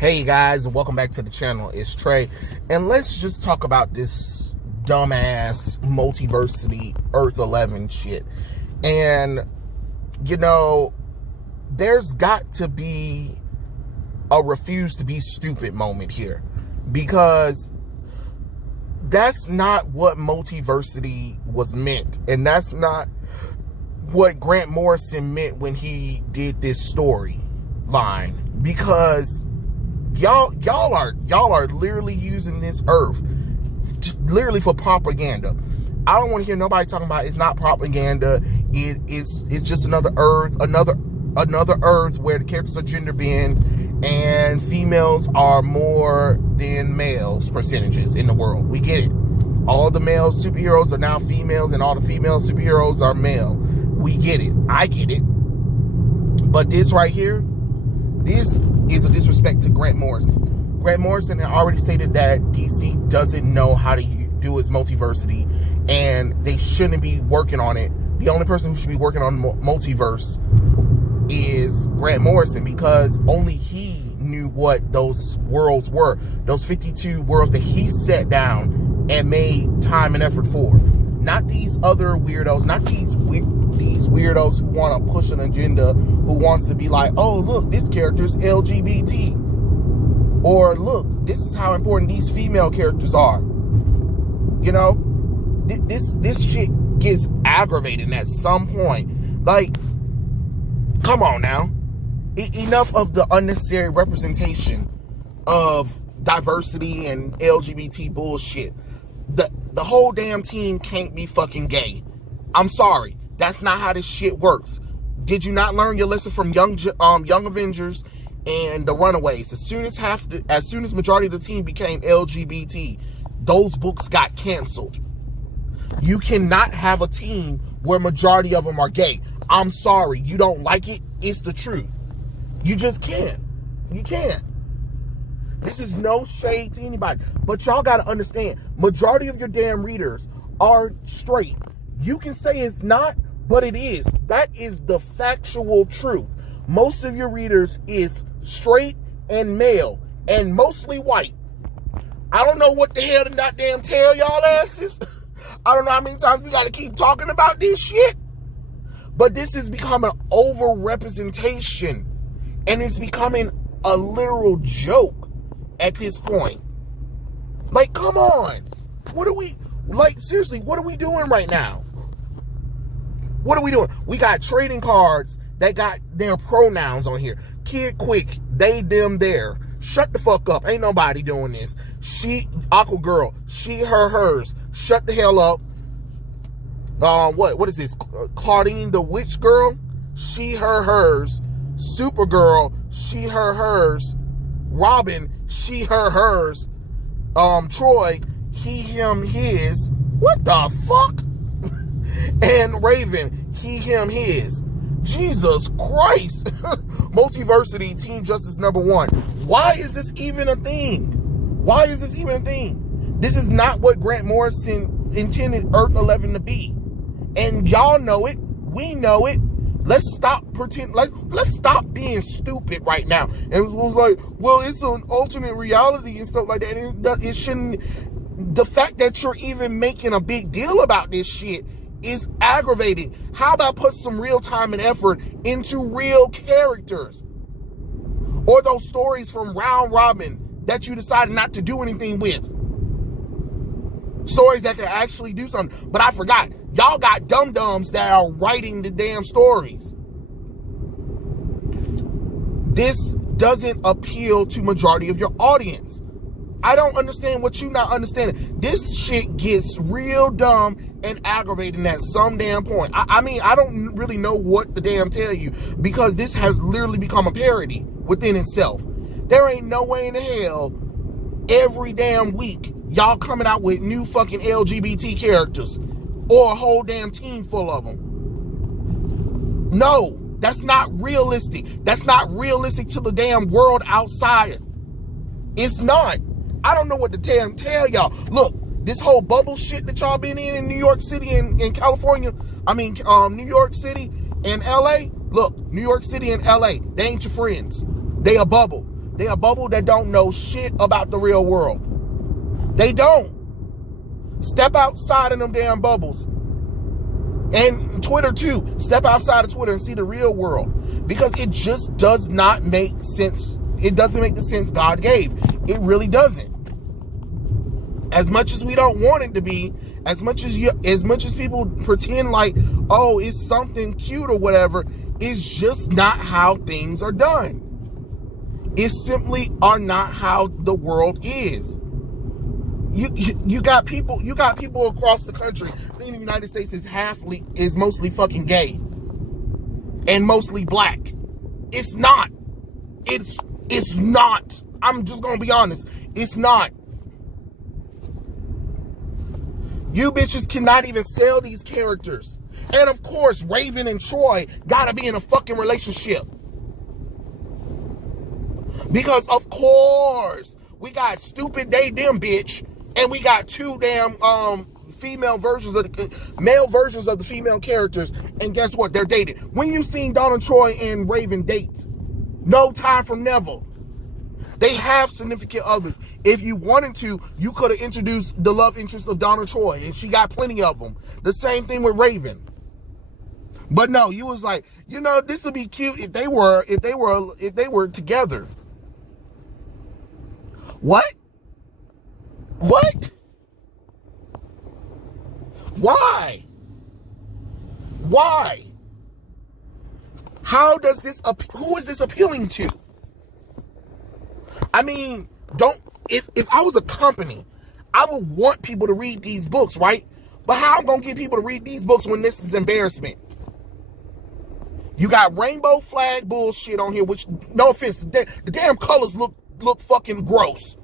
Hey guys, welcome back to the channel. It's Trey, and let's just talk about this dumbass multiversity Earth-11 shit. And you know, there's got to be a refuse to be stupid moment here, because that's not what multiversity was meant, and that's not what Grant Morrison meant when he did this story line. Because y'all are literally using this Earth literally for propaganda. I don't want to hear nobody talking about it's not propaganda. It's just another Earth, another Earth where the characters are gender bend and females are more than males percentages in the world. We get it. All the male superheroes are now females, and all the female superheroes are male. We get it. I get it. But this right here, this is a disrespect to Grant Morrison. Grant Morrison had already stated that DC doesn't know how to do its multiversity, and they shouldn't be working on it. The only person who should be working on multiverse is Grant Morrison, because only he knew what those worlds were. Those 52 worlds that he set down and made time and effort for. Not these other weirdos, not these weirdos who want to push an agenda, who wants to be like, oh, look, this character's LGBT. Or, look, this is how important these female characters are. You know, this shit gets aggravating at some point. Like, come on now. Enough of the unnecessary representation of diversity and LGBT bullshit. The whole damn team can't be fucking gay. I'm sorry. That's not how this shit works. Did you not learn your lesson from Young Avengers and the Runaways? As soon as majority of the team became LGBT, those books got canceled. You cannot have a team where majority of them are gay. I'm sorry. You don't like it? It's the truth. You just can't. You can't. This is no shade to anybody, but y'all got to understand, majority of your damn readers are straight. You can say it's not, but it is. That is the factual truth. Most of your readers is straight and male, and mostly white. I don't know what the hell to not damn tell y'all asses. I don't know how many times we got to keep talking about this shit, but this is becoming over-representation, and it's becoming a literal joke at this point. Like, come on. What are we, like, seriously, what are we doing right now? What are we doing? We got trading cards that got their pronouns on here. Kid, quick, they, them, there. Shut the fuck up. Ain't nobody doing this. She, Aqua Girl, she, her, hers. Shut the hell up. What is this? Claudine the Witch Girl? She, her, hers. Supergirl, she, her, hers. Robin, she, her, hers. Troy, he, him, his. What the fuck? And Raven, he, him, his. Jesus Christ. Multiversity, Team Justice #1. Why is this even a thing? Why is this even a thing? This is not what Grant Morrison intended Earth-11 to be. And y'all know it. We know it. Let's stop pretend. Let's stop being stupid right now. And it was like, well, it's an alternate reality and stuff like that. It shouldn't. The fact that you're even making a big deal about this shit is aggravating. How about put some real time and effort into real characters? Or those stories from Round Robin that you decided not to do anything with. Stories that can actually do something. But I forgot. Y'all got dum-dums that are writing the damn stories. This doesn't appeal to majority of your audience. I don't understand what you not understanding. This shit gets real dumb and aggravating at some damn point. I mean, I don't really know what to damn tell you, because this has literally become a parody within itself. There ain't no way in the hell every damn week y'all coming out with new fucking LGBT characters or a whole damn team full of them. No, that's not realistic. That's not realistic to the damn world outside. It's not. I don't know what to tell y'all. Look, this whole bubble shit that y'all been in New York City and in California, New York City and LA. Look, New York City and LA, they ain't your friends. They a bubble. They a bubble that don't know shit about the real world. They don't. Step outside of them damn bubbles. And Twitter too. Step outside of Twitter and see the real world. Because it just does not make sense. It doesn't make the sense God gave. It really doesn't. As much as we don't want it to be, as much as people pretend like, oh, it's something cute or whatever, it's just not how things are done. It simply are not how the world is. You got people across the country thinking the United States is mostly fucking gay and mostly black. It's not. It's not. I'm just gonna be honest. It's not. You bitches cannot even sell these characters. And of course, Raven and Troy gotta be in a fucking relationship. Because of course, we got stupid they them bitch, and we got two damn male versions of the female characters, and guess what? They're dated. When you seen Donald Troy and Raven date? No time from never. They have significant others. If you wanted to, you could have introduced the love interest of Donald Troy, and she got plenty of them. The same thing with Raven. But no, you was like, this would be cute if they were together. What? What? Why? Why? How does this, who is this appealing to? I mean, if I was a company, I would want people to read these books, right? But how I'm going to get people to read these books when this is embarrassment? You got rainbow flag bullshit on here, which, no offense, the damn colors look fucking gross.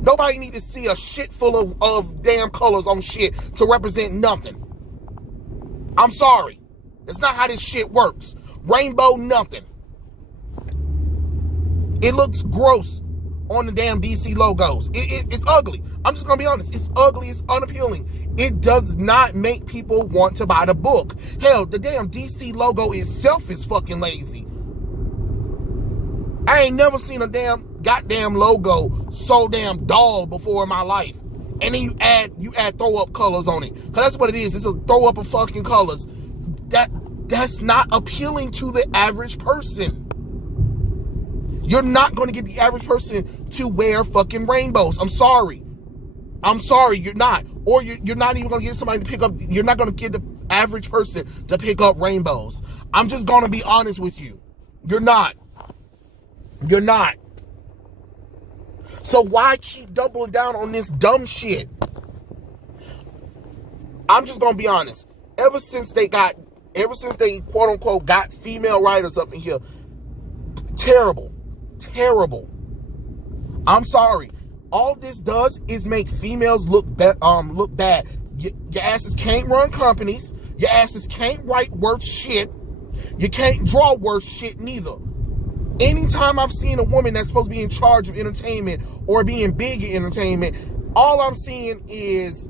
Nobody need to see a shit full of damn colors on shit to represent nothing. I'm sorry. That's not how this shit works. Rainbow nothing. It looks gross on the damn DC logos. It's ugly. I'm just gonna be honest. It's ugly. It's unappealing. It does not make people want to buy the book. Hell, the damn DC logo itself is fucking lazy. I ain't never seen a damn goddamn logo so damn dull before in my life. And then you add throw up colors on it. Cause that's what it is. It's a throw up of fucking colors. That's not appealing to the average person. You're not going to get the average person to wear fucking rainbows. I'm sorry. You're not. Or you're not even going to get somebody to pick up. You're not going to get the average person to pick up rainbows. I'm just going to be honest with you. You're not. You're not. So why keep doubling down on this dumb shit? I'm just going to be honest. Ever since they quote unquote got female writers up in here, terrible. I'm sorry. All this does is make females look bad. Your asses can't run companies. Your asses can't write worth shit. You can't draw worth shit neither. Anytime I've seen a woman that's supposed to be in charge of entertainment or being big in entertainment, all I'm seeing is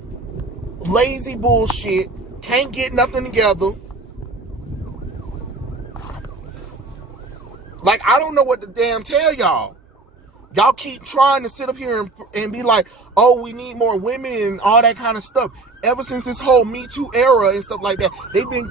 lazy bullshit, can't get nothing together. Like, I don't know what to damn tell y'all. Y'all keep trying to sit up here and be like, oh, we need more women and all that kind of stuff. Ever since this whole Me Too era and stuff like that,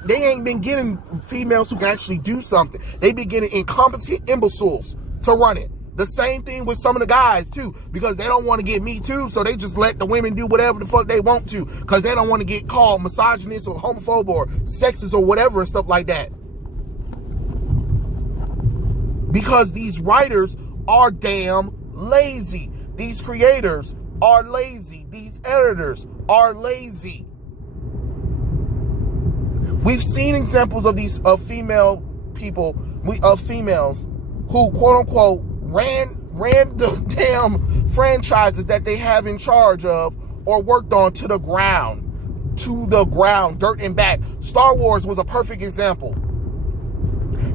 they ain't been getting females who can actually do something. They been getting incompetent imbeciles to run it. The same thing with some of the guys too, because they don't want to get Me Too, so they just let the women do whatever the fuck they want to, because they don't want to get called misogynist or homophobe or sexist or whatever and stuff like that. Because these writers are damn lazy. These creators are lazy. These editors are lazy. We've seen examples of females who quote unquote ran the damn franchises that they have in charge of or worked on to the ground, dirt and back. Star Wars was a perfect example.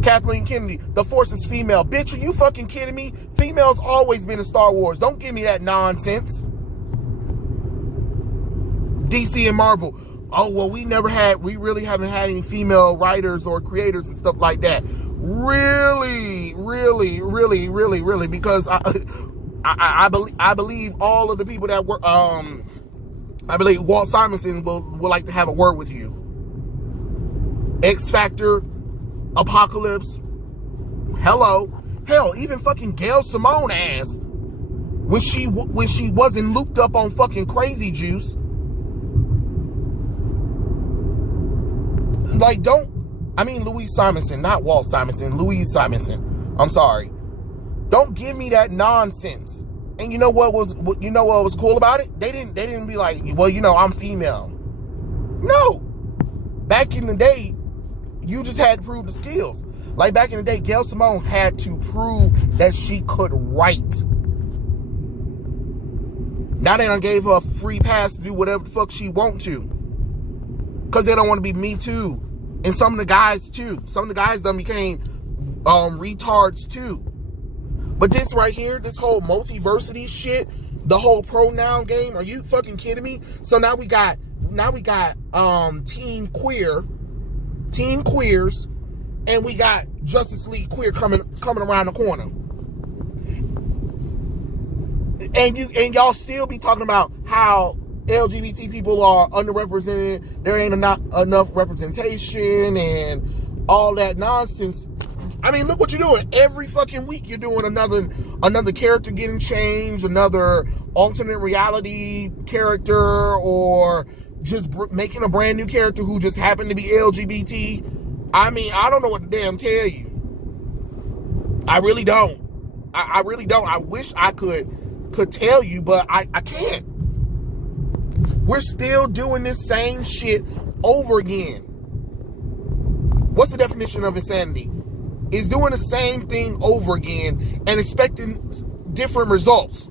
Kathleen Kennedy, the Force is female. Bitch, are you fucking kidding me? Females always been in Star Wars. Don't give me that nonsense. DC and Marvel. Oh, well, we really haven't had any female writers or creators and stuff like that. really, really, really, really, really, because I believe all of the people that were, I believe Walt Simonson will like to have a word with you. X Factor, Apocalypse, hello, hell, even fucking Gail Simone ass, when she wasn't looped up on fucking crazy juice. Like, Louise Simonson, not Walt Simonson, Louise Simonson. I'm sorry. Don't give me that nonsense. And you know what was cool about it? They didn't be like, well, I'm female. No. Back in the day, you just had to prove the skills. Like back in the day, Gail Simone had to prove that she could write. Now they done gave her a free pass to do whatever the fuck she want to. Because they don't want to be Me Too. And some of the guys too. Some of the guys done became retards too. But this right here, this whole multiversity shit, the whole pronoun game, are you fucking kidding me? So now we got teen queers, and we got Justice League queer coming around the corner. And y'all still be talking about how LGBT people are underrepresented, there ain't enough representation and all that nonsense. I mean, look what you're doing. Every fucking week you're doing another character getting changed, another alternate reality character, or just making a brand new character who just happened to be LGBT. I mean, I don't know what to damn tell you. I really don't. I really don't. I wish I could tell you, but I can't. We're still doing this same shit over again. What's the definition of insanity? Is doing the same thing over again and expecting different results.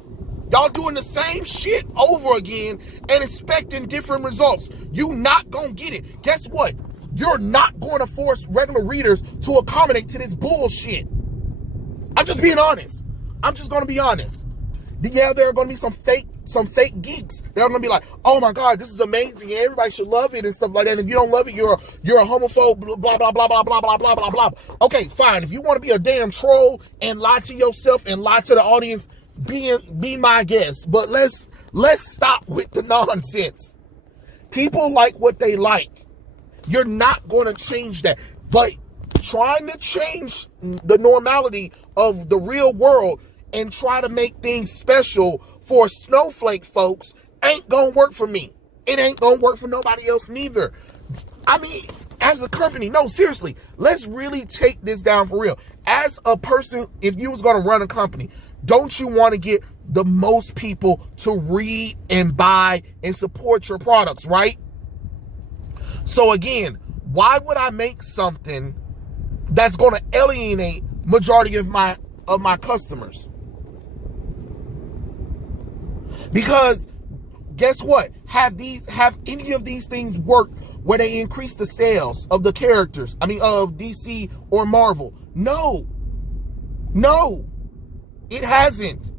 Y'all doing the same shit over again and expecting different results. You not gonna get it. Guess what? You're not going to force regular readers to accommodate to this bullshit. I'm just being honest. I'm just gonna be honest. Yeah, there are gonna be some fake geeks. They're gonna be like, oh my God, this is amazing, and everybody should love it and stuff like that. And if you don't love it, you're a homophobe, blah, blah, blah, blah, blah, blah, blah, blah, blah, blah. Okay, fine. If you want to be a damn troll and lie to yourself and lie to the audience, be my guest. But let's stop with the nonsense. People like what they like. You're not gonna change that. But trying to change the normality of the real world and try to make things special for snowflake folks ain't gonna work for me. It ain't gonna work for nobody else neither. I mean, as a company, no, seriously, let's really take this down for real. As a person, if you was gonna run a company, don't you want to get the most people to read and buy and support your products, right? So again, why would I make something that's gonna alienate majority of my customers? Because guess what? Have any of these things worked where they increase the sales of the characters? I mean, of DC or Marvel? No, it hasn't.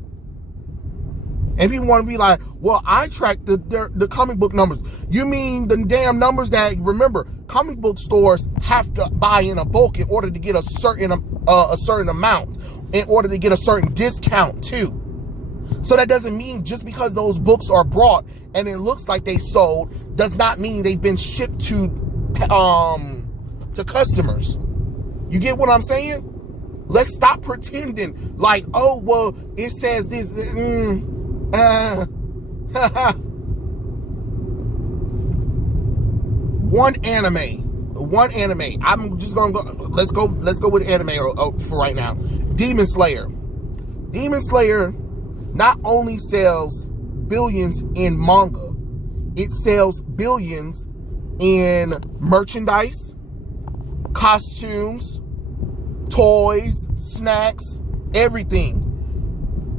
And people want to be like, well, I track the comic book numbers. You mean the damn numbers that, remember, comic book stores have to buy in a bulk in order to get a certain amount, in order to get a certain discount too. So that doesn't mean just because those books are brought and it looks like they sold does not mean they've been shipped to customers. You get what I'm saying? Let's stop pretending like, oh, well, it says this. One anime. I'm just gonna go. Let's go with anime for right now. Demon Slayer not only sells billions in manga, it sells billions in merchandise, costumes, toys, snacks, everything.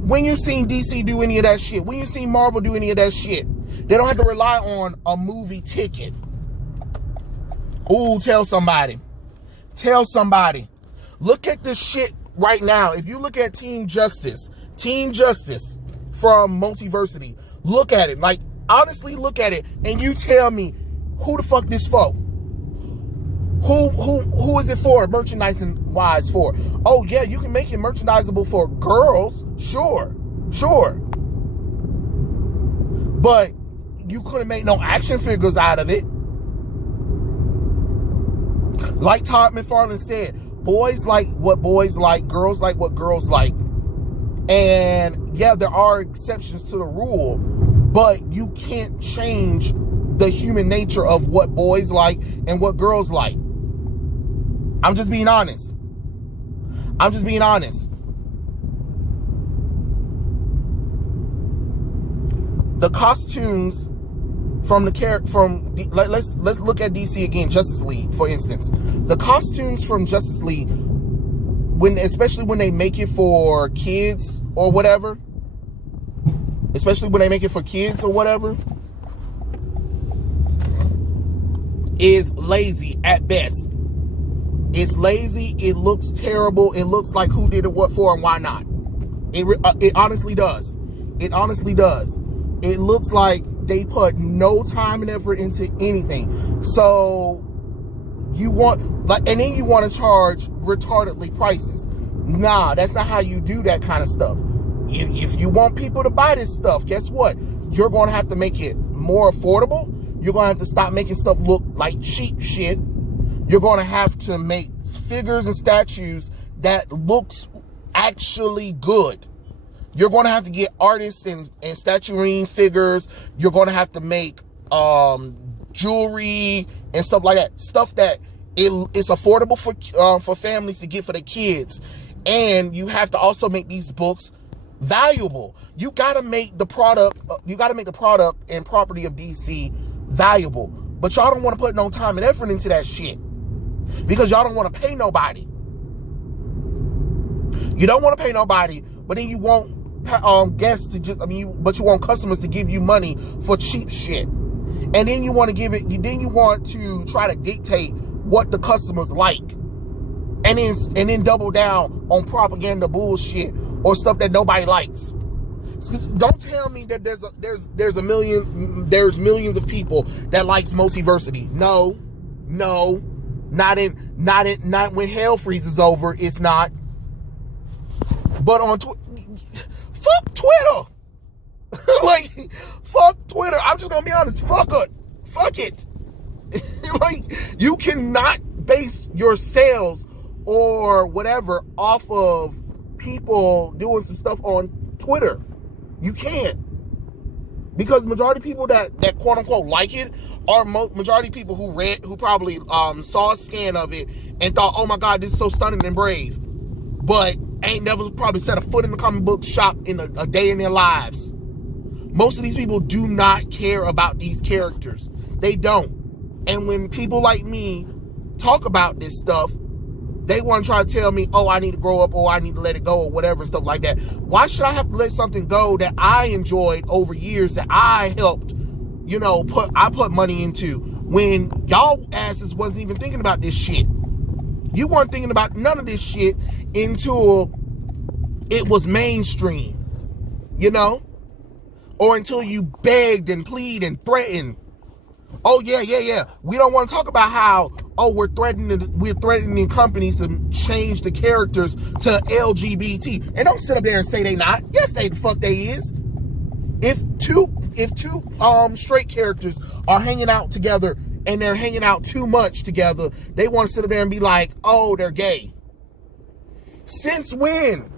When you seen DC do any of that shit? When you seen Marvel do any of that shit? They don't have to rely on a movie ticket. Ooh, tell somebody. Look at this shit right now. If you look at Team Justice from Multiversity, look at it. Like, honestly, look at it and you tell me who the fuck this for. Who is it for, merchandising wise for? Oh yeah, you can make it merchandisable for girls, sure. But you couldn't make no action figures out of it. Like Todd McFarlane said, boys like what boys like, girls like what girls like. And yeah, there are exceptions to the rule, but you can't change the human nature of what boys like and what girls like. I'm just being honest. The costumes let's look at DC again, Justice League, for instance. The costumes from Justice League, especially when they make it for kids or whatever, is lazy at best. It's lazy. It looks terrible. It looks like who did it, what for, and why not. It honestly does. It looks like they put no time and effort into anything. So you want, and then you want to charge retardedly prices. Nah, that's not how you do that kind of stuff. If you want people to buy this stuff, guess what? You're going to have to make it more affordable. You're going to have to stop making stuff look like cheap shit. You're going to have to make figures and statues that looks actually good. You're going to have to get artists and statuary figures. You're going to have to make jewelry and stuff like that. Stuff that it's affordable for families to get for the kids. And you have to also make these books valuable. You got to make the product. And property of DC valuable. But y'all don't want to put no time and effort into that shit because y'all don't want to pay nobody. You don't want to pay nobody, but then you want guests to but you want customers to give you money for cheap shit. And then you want to try to dictate what the customers like. And then double down on propaganda bullshit or stuff that nobody likes. Don't tell me that there's millions of people that likes multiversity. No, not when hell freezes over. It's not. But on fuck Twitter. Fuck Twitter. I'm just gonna be honest. Fuck it. You cannot base your sales or whatever off of people doing some stuff on Twitter. You can't. Because majority of people that quote unquote like it are majority of people who probably saw a scan of it and thought, oh my God, this is so stunning and brave. But ain't never probably set a foot in the comic book shop in a day in their lives. Most of these people do not care about these characters. They don't. And when people like me talk about this stuff, they want to try to tell me, oh, I need to grow up or I need to let it go or whatever and stuff like that. Why should I have to let something go that I enjoyed over years, that I helped, put money into, when y'all asses wasn't even thinking about this shit? You weren't thinking about none of this shit until it was mainstream, or until you begged and pleaded and threatened. Oh yeah. We don't want to talk about how, we're threatening companies to change the characters to LGBT. And don't sit up there and say they not. Yes, the fuck they is. If two straight characters are hanging out together and they're hanging out too much together, they want to sit up there and be like, oh, they're gay. Since when?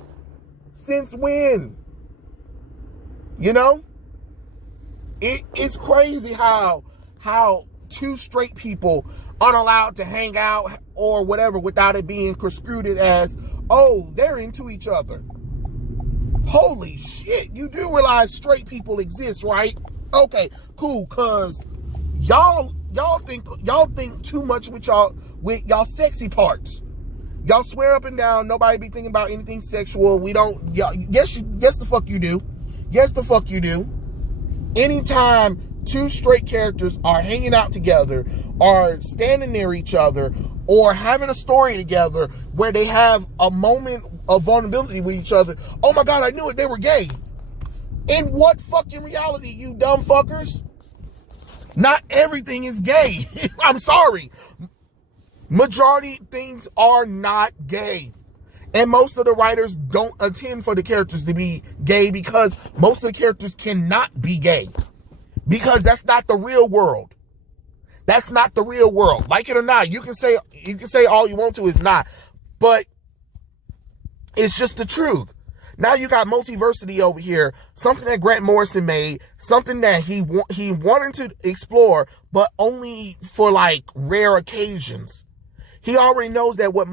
It's crazy how two straight people aren't allowed to hang out or whatever without it being construed as, oh, they're into each other. Holy shit, you do realize straight people exist, right? Okay, cool, cause y'all think too much with y'all sexy parts. Y'all swear up and down nobody be thinking about anything sexual. We don't. Yes, the fuck you do. Yes, the fuck you do. Anytime two straight characters are hanging out together, or standing near each other, or having a story together where they have a moment of vulnerability with each other, oh my God, I knew it, they were gay. In what fucking reality, you dumb fuckers? Not everything is gay. I'm sorry. Majority things are not gay. And most of the writers don't intend for the characters to be gay because most of the characters cannot be gay. Because that's not the real world. That's not the real world. Like it or not, you can say all you want to, it's not. But it's just the truth. Now you got multiversity over here, something that Grant Morrison made, something that he wanted to explore, but only for like rare occasions. He already knows that what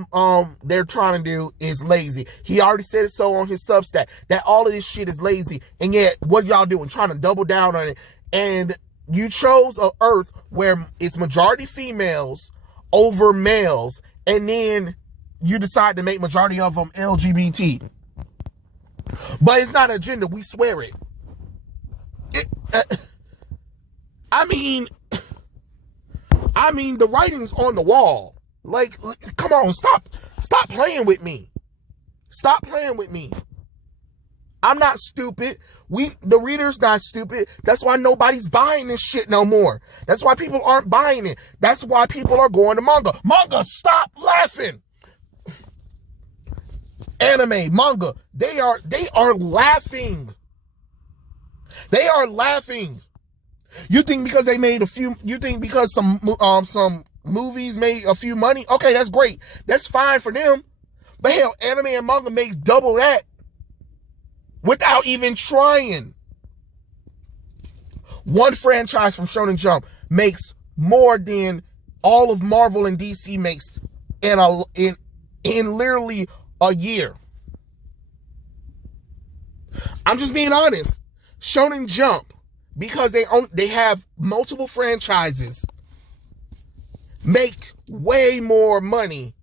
they're trying to do is lazy. He already said it so on his Substack, that all of this shit is lazy. And yet, what y'all doing? Trying to double down on it. And you chose an Earth where it's majority females over males, and then you decide to make majority of them LGBT. But it's not an agenda. We swear it. I mean, the writing's on the wall. Like, come on, stop playing with me. Stop playing with me. I'm not stupid. The reader's not stupid. That's why nobody's buying this shit no more. That's why people aren't buying it. That's why people are going to manga. Manga, stop laughing. Anime, manga, they are laughing. They are laughing. You think because they made because some movies made a few money? Okay, that's great. That's fine for them. But hell, anime and manga make double that without even trying. One franchise from Shonen Jump makes more than all of Marvel and DC makes in literally a year. I'm just being honest. Shonen Jump, because they have multiple franchises, make way more money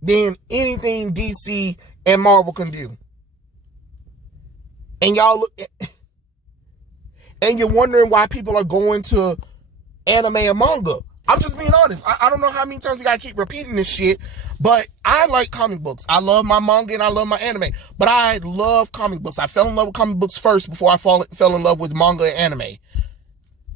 than anything DC and Marvel can do. And y'all look, and you're wondering why people are going to anime and manga. I'm just being honest. I don't know how many times we gotta keep repeating this shit, but I like comic books. I love my manga and I love my anime, but I love comic books. I fell in love with comic books first before I fell in love with manga and anime.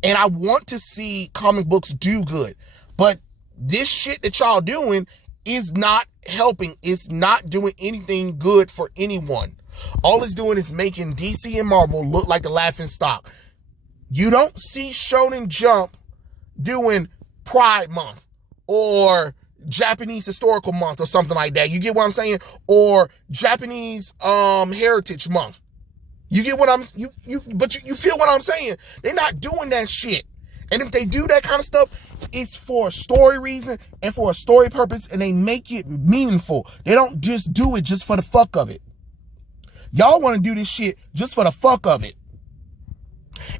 And I want to see comic books do good. But this shit that y'all doing is not helping. It's not doing anything good for anyone. All it's doing is making DC and Marvel look like a laughing stock. You don't see Shonen Jump doing Pride Month or Japanese Historical Month or something like that. You get what I'm saying? Or Japanese Heritage Month. You get what you feel what I'm saying? They're not doing that shit. And if they do that kind of stuff, it's for a story reason and for a story purpose, and they make it meaningful. They don't just do it just for the fuck of it. Y'all want to do this shit just for the fuck of it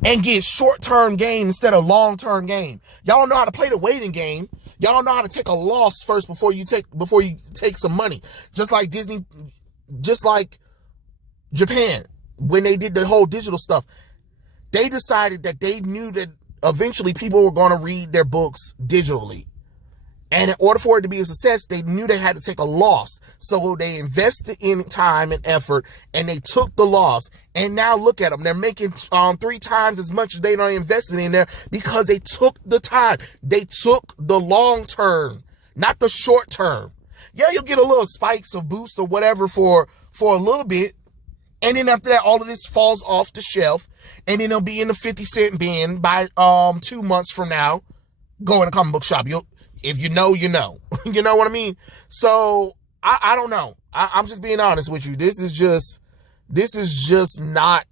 and get short-term gain instead of long-term gain. Y'all don't know how to play the waiting game. Y'all don't know how to take a loss first before you take some money. Just like Disney, just like Japan, when they did the whole digital stuff, they decided that they knew that eventually people were going to read their books digitally. And in order for it to be a success, they knew they had to take a loss. So they invested in time and effort, and they took the loss. And now look at them. They're making 3 times as much as they don't invested in there because they took the time. They took the long term, not the short term. Yeah, you'll get a little spikes of boost or whatever for a little bit. And then after that, all of this falls off the shelf. And then it'll be in the 50-cent bin by 2 months from now. Go in a comic book shop. If you know, you know. You know what I mean? So, I don't know. I'm just being honest with you. This is just not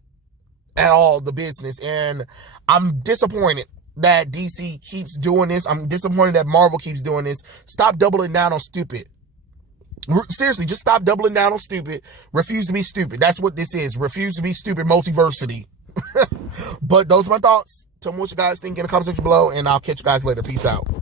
at all the business. And I'm disappointed that DC keeps doing this. I'm disappointed that Marvel keeps doing this. Stop doubling down on stupid. Seriously, just stop doubling down on stupid. Refuse to be stupid. That's what this is. Refuse to be stupid multiversity. But those are my thoughts. Tell me what you guys think in the comment section below, and I'll catch you guys later. Peace out.